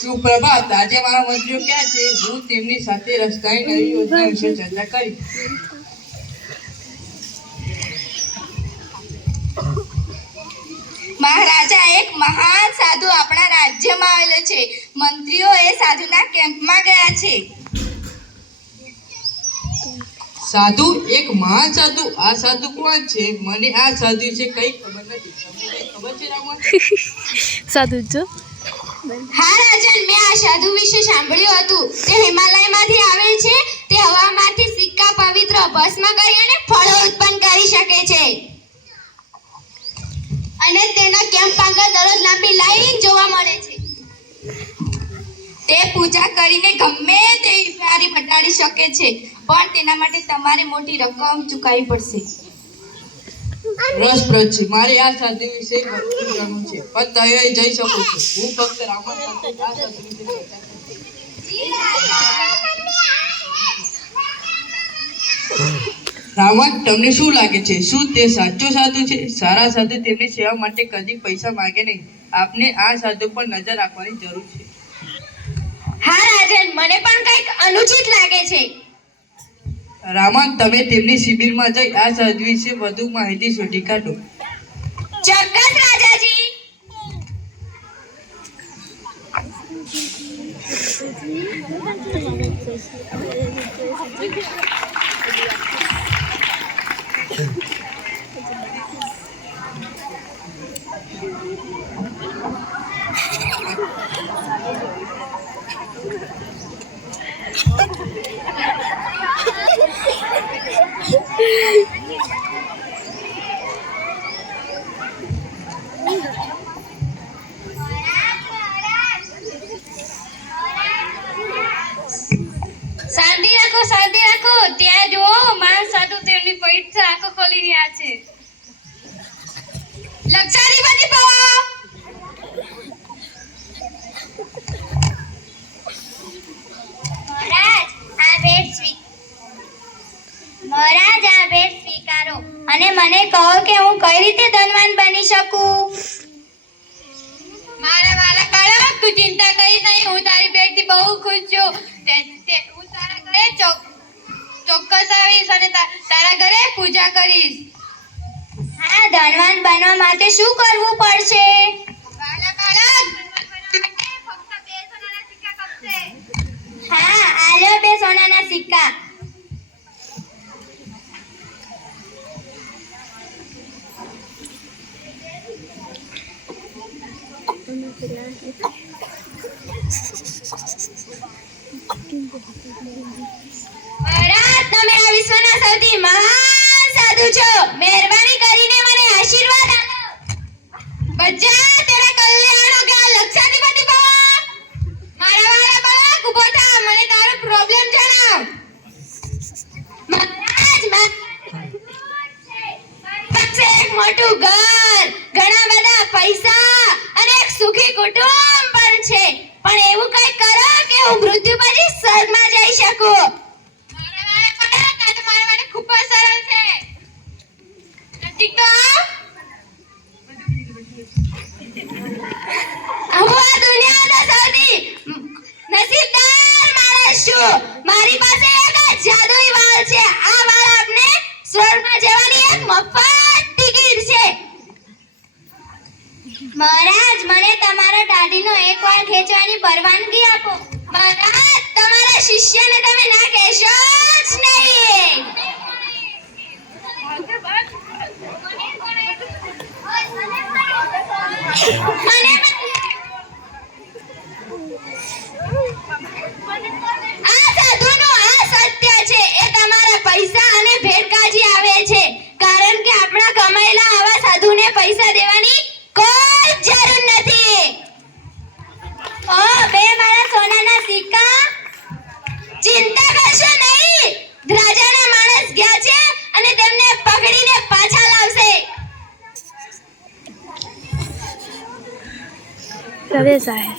સુપ્રભાત. આજે મારા મંત્રીઓ ક્યાં છે? હું તેમની સાથે રસ્તાની નવી યોજના વિશે ચર્ચા કરી. મહારાજા, એક મહાન સાધુ આપણા રાજ્યમાં આવેલો છે. મંત્રીઓ એ સાધુના કેમ્પમાં ગયા છે. સાધુ? એક મહાન સાધુ? આ સાધુ કોણ છે? મને આ સાધુ વિશે કઈ ખબર નથી. ખબર છે રામન? સાધુ જો. હા રાજન, મેં આ સાધુ વિશે સાંભળ્યું હતું. તે હિમાલયમાંથી આવે છે. તે હવામાંથી સિક્કા, પવિત્ર ભસ્મ કરી અને ફળો ઉત્પન્ન કરી શકે છે. અને તેના કેમ્પ આગળ દરરોજ લાંબી લાઈન જોવા મળે છે. તે પૂજા કરીને ગમે તે બીમારી મટાડી શકે છે, પણ તેના માટે તમારે મોટી રકમ ચૂકવવી પડશે. રસપ્રદ છે. મારે આ સાધુ વિશે વધુ જાણવું છે, પણ તમે જઈ શકો છો. હું ફક્ત રામન સાથે આ સાધુ વિશે ચર્ચા કરીશ. રામન, તમને શું લાગે છે? શું તે સાચો સાધુ છે? સારા સાધુ તેમની સેવા માટે કદી પૈસા માંગે નહીં. આપને આ સાધુ પર નજર રાખવાની જરૂર છે. હા રાજન, મને પણ કંઈક અનુચિત લાગે છે. રામન, તમે તેમની શિબિરમાં જઈ આ સાધુ વિશે વધુ માહિતી શોધી કાઢો. ચોક્કસ રાજાજી. શાંતિ રાખો, શાંતિ રાખો. ત્યાં જો માન સાધુ તેમની પવિત્ર આંખો ખોલી રહ્યા છે. લક્ષાધિપતિ ભવ. મહારાજ, આ ભેટ સ્વીકારો અને મને કહો કે હું કઈ રીતે ધનવાન બની શકું. મારા વાલા બાળક, તું ચિંતા કરીશ નહીં. હું તારી ભેટથી બહુ ખુશ છું. હું તારા ઘરે ચોક્કસ આવીશ અને તારા ઘરે પૂજા કરીશ. હા, ધનવાન બનવા માટે શું કરવું પડશે? વાલા બાળક, ધનવાન બનવા માટે ફક્ત 2 સોનાના સિક્કા કપશે. હા, આલ્યો 2 સોનાના સિક્કા. મહારાજ, તમે આ વિશ્વના સૌથી મહાન સાધુ છો. મહેરબાની કરીને મને આશીર્વાદ આપો. બચ્ચા, તેરા કલ્યાણ હો ગયા. લક્ષાધિપતિ ભવ. મારા વાળા બાળક, ઊભો થા. મને તારો પ્રોબ્લેમ જણાવ. મહારાજ, મારી પાસે એક મોટું ઘર, ઘણા બધા પૈસા અને એક સુખી કુટુંબ પણ છે. પણ એવું કઈ કરો કે હું મૃત્યુ પછી સ્વર્ગમાં જઈ શકું. મારા વાળા બાળક, આ તો મારા માટે ખૂબ જ સરળ છે. નજીક તો આવ. હું આ દુનિયાનો સૌથી નસીબદાર માણસ છું. મારી પાસે એક જાદુઈ વાળ છે. આ વાળ આપને સ્વર્ગમાં જવાની એક મફત ટિકિટ છે. મહારાજ, મને તમારા દાઢીનો એક વાળ ખેંચવાની પરવાનગી આપો. મહારાજ, તમારા શિષ્યને તમે ના કહેશો જ નહીં. આ સાધુનું આ સત્ય છે. એ તમારા પૈસા અને ભેટકાજી આવે છે, કારણ કે આપણા કમાયેલા આવા સાધુને પૈસા દેવાની કોઈ જરૂર નથી. ઓ, 2 મારા સોનાના સિક્કા. ચિંતા કરશો નહીં. રાજાના માણસ ગયા છે અને તેમને પકડીને પાછા લાવશે. પ્રવેશ आहे.